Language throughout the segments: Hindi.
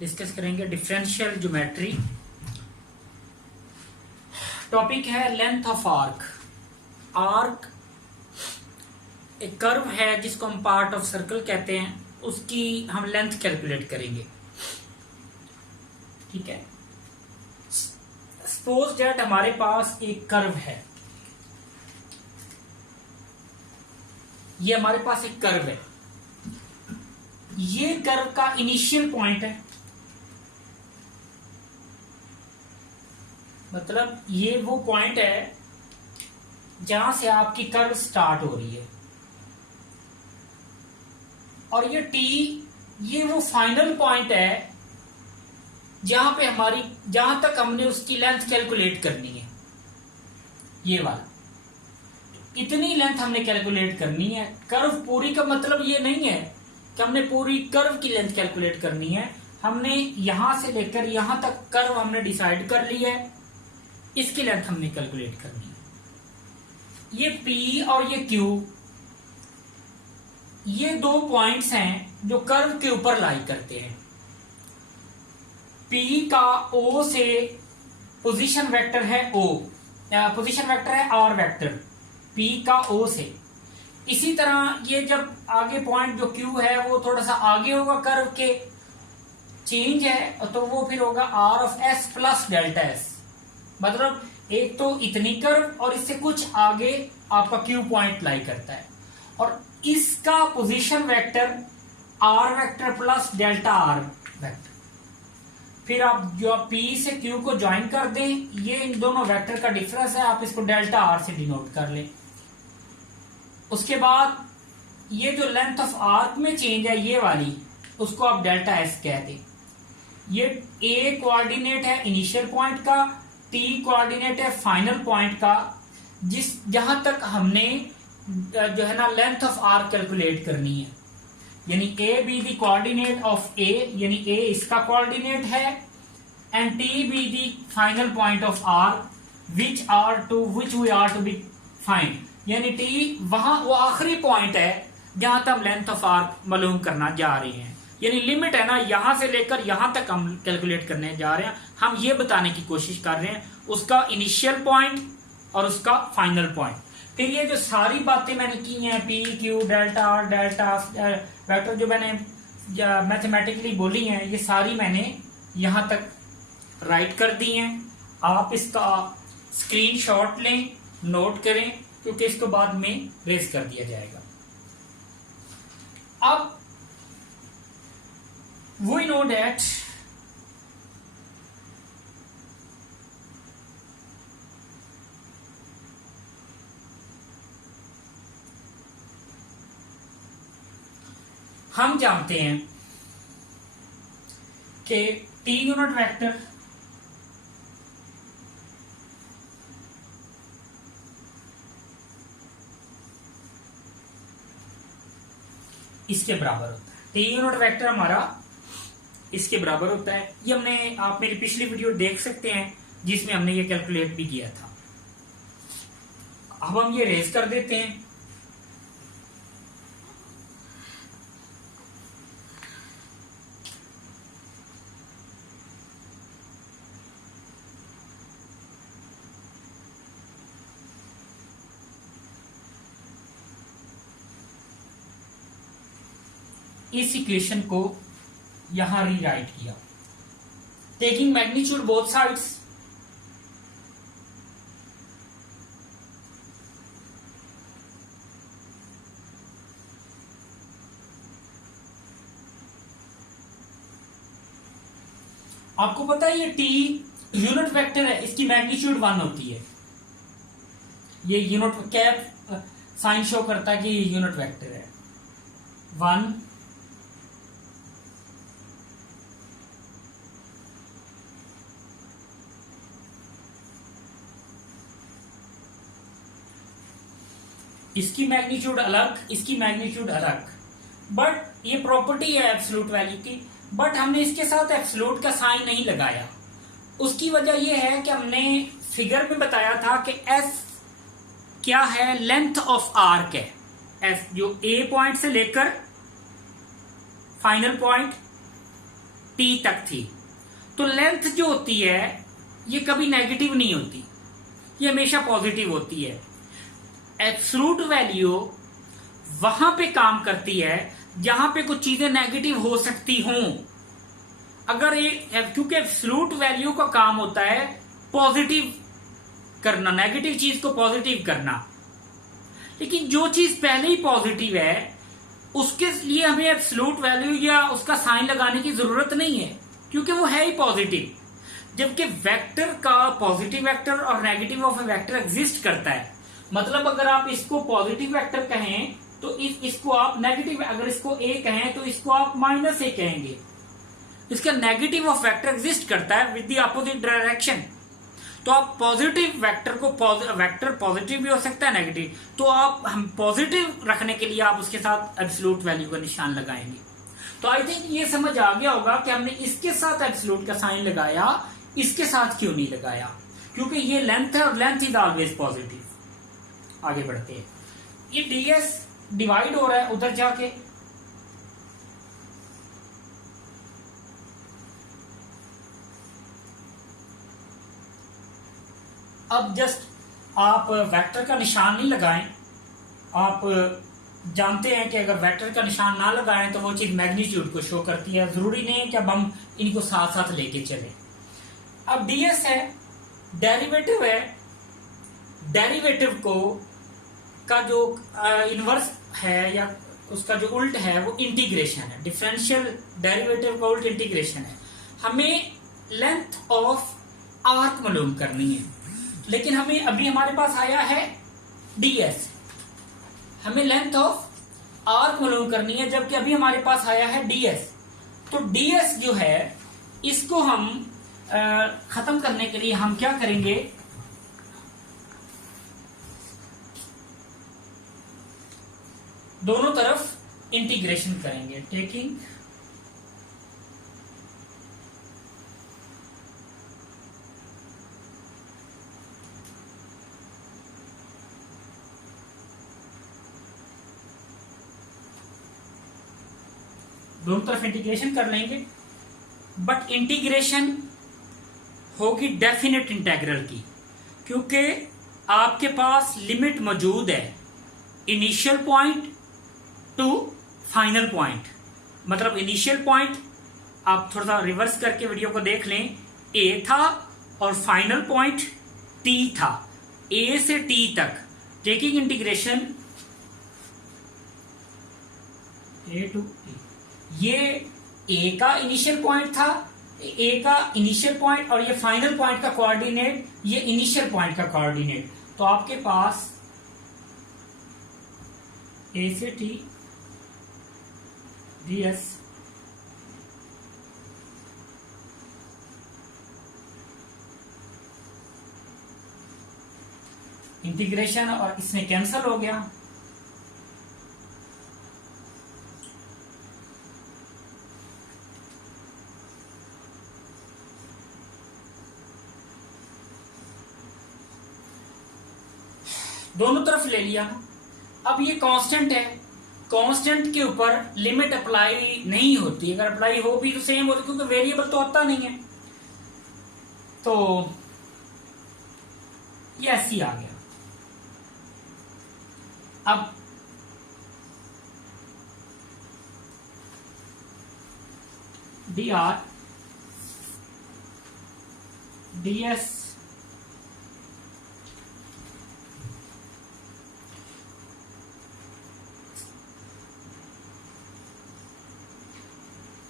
डिस्कस करेंगे डिफरेंशियल ज्योमेट्री। टॉपिक है लेंथ ऑफ आर्क। आर्क एक कर्व है जिसको हम पार्ट ऑफ सर्कल कहते हैं, उसकी हम लेंथ कैलकुलेट करेंगे। ठीक है, सपोज दैट हमारे पास एक कर्व है, ये हमारे पास एक कर्व है, ये कर्व का इनिशियल पॉइंट है, मतलब ये वो पॉइंट है जहां से आपकी कर्व स्टार्ट हो रही है, और ये टी ये वो फाइनल पॉइंट है जहां पे हमारी जहां तक हमने उसकी लेंथ कैलकुलेट करनी है, ये वाला। इतनी लेंथ हमने कैलकुलेट करनी है। कर्व पूरी का मतलब ये नहीं है कि हमने पूरी कर्व की लेंथ कैलकुलेट करनी है, हमने यहां से लेकर यहां तक कर्व हमने डिसाइड कर ली है, इसकी लेंथ हमने कैलकुलेट करनी है। ये P और ये Q, ये दो पॉइंट्स हैं जो कर्व के ऊपर लाई करते हैं। P का O से पोजीशन वेक्टर है O, पोजीशन वेक्टर है R वेक्टर, P का O से। इसी तरह ये जब आगे पॉइंट जो Q है वो थोड़ा सा आगे होगा कर्व के, चेंज है तो वो फिर होगा R of S plus delta S। मतलब एक तो इतनी कर्व और इससे कुछ आगे आपका Q पॉइंट लाई करता है, और इसका position vector R vector plus delta R vector. फिर आप जो P से Q को ज्वाइन कर दें, ये इन दोनों वेक्टर का डिफरेंस है, आप इसको डेल्टा R से डिनोट कर लें। उसके बाद ये जो लेंथ ऑफ आर्क में चेंज है ये वाली, उसको आप डेल्टा S कह दें। ये A कोऑर्डिनेट है इनिशियल पॉइंट का, T कोऑर्डिनेट है फाइनल पॉइंट का, जहां तक हमने जो है ना लेंथ ऑफ आर्क कैलकुलेट करनी है। यानी A be the coordinate of A, यानी A इसका कोऑर्डिनेट है, and T be the final point of R which we are to be find. यानी T वहां वो आखिरी पॉइंट है जहां तक हम लेंथ ऑफ आर्क मालूम करना जा रहे हैं। यानी लिमिट है ना, यहां से लेकर यहां तक हम कैलकुलेट करने जा रहे हैं। हम ये बताने की कोशिश कर रहे हैं उसका इनिशियल पॉइंट और उसका फाइनल पॉइंट। फिर ये जो सारी बातें मैंने की हैं, P Q delta R delta vector जो मैंने मैथमेटिकली बोली हैं, ये सारी मैंने यहां तक राइट कर दी हैं। आप इसका स्क्रीनशॉट लें, नोट करें, क्योंकि इसको बाद में रेज कर दिया जाएगा। अब we know that हम जानते हैं कि T यूनिट वेक्टर इसके बराबर होता है। T यूनिट वेक्टर हमारा इसके बराबर होता है। ये हमने आप मेरी पिछली वीडियो देख सकते हैं जिसमें हमने ये कैलकुलेट भी किया था। अब हम ये रेज कर देते हैं। इस इक्वेशन को यहां रीराइट किया, टेकिंग मैग्नीट्यूड बोथ साइड्स। आपको पता है ये T यूनिट वेक्टर है, इसकी मैग्नीट्यूड 1 होती है। ये यूनिट कैप साइन शो करता है कि ये यूनिट वेक्टर है 1। इसकी मैग्नीट्यूड अलग, इसकी मैग्नीट्यूड अलग, बट ये प्रॉपर्टी है एब्सोल्यूट वैल्यू की। बट हमने इसके साथ एब्सोल्यूट का साइन नहीं लगाया। उसकी वजह यह है कि हमने फिगर में बताया था कि एस क्या है, लेंथ ऑफ आर्क है। एस जो ए पॉइंट से लेकर फाइनल पॉइंट टी तक थी। तो लेंथ जो होती है ये कभी नेगेटिव नहीं होती, ये हमेशा पॉजिटिव होती है। एब्सोल्यूट वैल्यू वहां पे काम करती है जहां पे कुछ चीजें नेगेटिव हो सकती हों। अगर ये, क्योंकि एब्सोल्यूट वैल्यू का काम होता है पॉजिटिव करना, नेगेटिव चीज को पॉजिटिव करना। लेकिन जो चीज पहले ही पॉजिटिव है उसके लिए हमें एब्सोल्यूट वैल्यू या उसका साइन लगाने की जरूरत नहीं है, क्योंकि वो है ही पॉजिटिव। जबकि वेक्टर का पॉजिटिव वेक्टर और negative of A vector exist करता है। मतलब अगर आप इसको पॉजिटिव वेक्टर कहें तो इसको आप नेगेटिव, अगर इसको ए कहें तो इसको आप माइनस ए कहेंगे। इसका नेगेटिव ऑफ वेक्टर एग्जिस्ट करता है विद द अपोजिट डायरेक्शन। तो आप पॉजिटिव वेक्टर को, वेक्टर पॉजिटिव भी हो सकता है नेगेटिव, तो आप हम पॉजिटिव रखने के लिए आप उसके साथ एब्सोल्यूट वैल्यू का निशान लगाएंगे। तो आई थिंक ये समझ आ गया होगा कि हमने इसके साथ एब्सोल्यूट का साइन लगाया, इसके साथ क्यों नहीं लगाया, क्योंकि ये लेंथ है और लेंथ इज ऑलवेज पॉजिटिव। आगे बढ़ते हैं। ये डीएस डिवाइड हो रहा है उधर जाके, अब जस्ट आप वेक्टर का निशान नहीं लगाएं। आप जानते हैं कि अगर वेक्टर का निशान ना लगाएं तो वो चीज मैग्नीट्यूड को शो करती है। जरूरी नहीं है कि अब हम इनको साथ साथ लेके चलें। अब डीएस है, डेरिवेटिव है, डेरिवेटिव को का जो इनवर्स है या उसका जो उल्ट है वो इंटीग्रेशन है। डिफरेंशियल डेरिवेटिव का उल्ट इंटीग्रेशन है। हमें लेंथ ऑफ आर्क मालूम करनी है, लेकिन हमें अभी हमारे पास आया है डीएस, हमें लेंथ ऑफ आर्क मालूम करनी है, जबकि अभी हमारे पास आया है डीएस। तो डीएस जो है इसको हम खत्म करने के लिए हम क्या करेंगे, दोनों तरफ इंटीग्रेशन करेंगे। टेकिंग दोनों तरफ इंटीग्रेशन कर लेंगे, बट इंटीग्रेशन होगी डेफिनेट इंटेग्रल की, क्योंकि आपके पास लिमिट मौजूद है initial point two final point. मतलब इनिशियल पॉइंट आप थोड़ा सा रिवर्स करके वीडियो को देख लें, ए था और फाइनल पॉइंट टी था, ए से टी तक। Taking integration A to T, ये ए का इनिशियल पॉइंट था, ए का इनिशियल पॉइंट, और ये फाइनल पॉइंट का कोऑर्डिनेट, ये इनिशियल पॉइंट का कोऑर्डिनेट। तो आपके पास ए से टी डीएस इंटीग्रेशन, और इसमें कैंसल हो गया। दोनों तरफ ले लिया। अब ये कांस्टेंट है, कांस्टेंट के ऊपर लिमिट अप्लाई नहीं होती। अगर अप्लाई हो भी तो सेम होती, क्योंकि वेरिएबल तो आता नहीं है। तो ये ऐसी आ गया। अब डी आर डीएस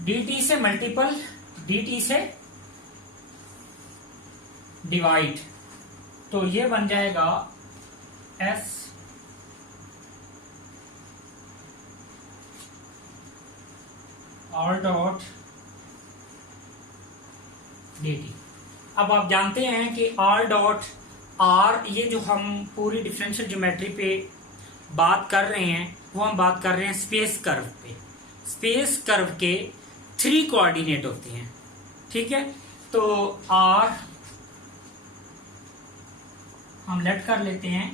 dt से मल्टीपल, dt से डिवाइड, तो ये बन जाएगा s r डॉट dt। अब आप जानते हैं कि r डॉट r, ये जो हम पूरी डिफरेंशियल ज्योमेट्री पे बात कर रहे हैं वो हम बात कर रहे हैं स्पेस कर्व पे। स्पेस कर्व के 3 कोऑर्डिनेट होते हैं, ठीक है। तो r हम लेट कर लेते हैं,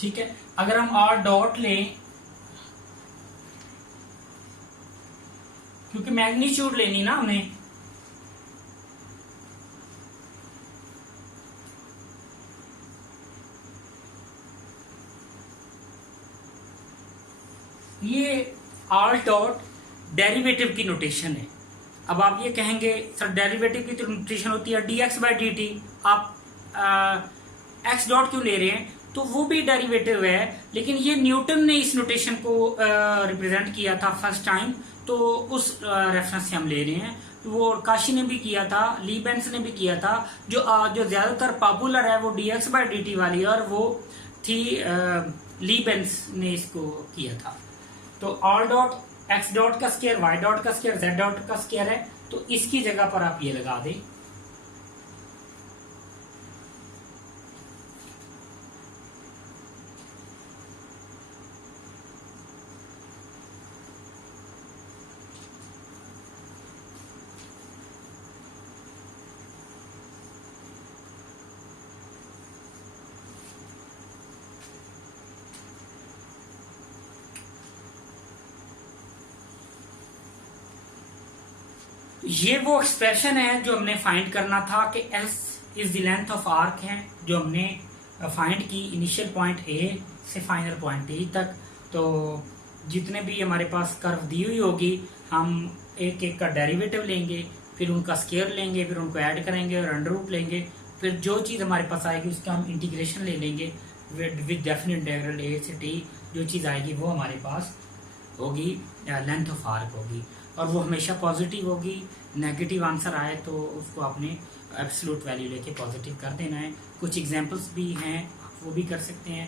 ठीक है, अगर हम आर डॉट लें, क्योंकि मैग्नीट्यूड लेनी ना हमें, ये आर डॉट डेरिवेटिव की नोटेशन है। अब आप ये कहेंगे सर डेरिवेटिव की तो नोटेशन होती है dx बाई डी टी, आप x डॉट क्यों ले रहे हैं? तो वो भी डेरिवेटिव है, लेकिन ये न्यूटन ने इस नोटेशन को रिप्रेजेंट किया था फर्स्ट टाइम, तो उस रेफरेंस से हम ले रहे हैं। वो काशी ने भी किया था, लीबेंस ने भी किया था। जो ज्यादातर पॉपुलर है वो dx बाई डी टी वाली, और वो थी लीबेंस ने इसको किया था। तो आर डॉट एक्स डॉट का स्क्वायर, वाई डॉट का स्क्वायर, जेड डॉट का स्क्वायर है, तो इसकी जगह पर आप ये लगा दें। ये वो एक्सप्रेशन है जो हमने फाइंड करना था कि S is the length of arc है, जो हमने फाइंड की इनिशियल पॉइंट A से फाइनल पॉइंट D तक। तो जितने भी हमारे पास कर्व दी हुई होगी, हम एक एक का डेरिवेटिव लेंगे, फिर उनका स्क्वायर लेंगे, फिर उनको ऐड करेंगे और अंडर रूट लेंगे, फिर जो चीज़ हमारे पास आएगी उसका हम इंटीग्रेशन ले लेंगे विद डेफिनेट इंटीग्रल A से T। जो चीज़ आएगी वो हमारे पास होगी लेंथ ऑफ आर्क होगी, और वो हमेशा पॉजिटिव होगी। नेगेटिव आंसर आए तो उसको आपने एब्सोल्यूट वैल्यू लेके पॉजिटिव कर देना है। कुछ एग्जांपल्स भी हैं, वो भी कर सकते हैं।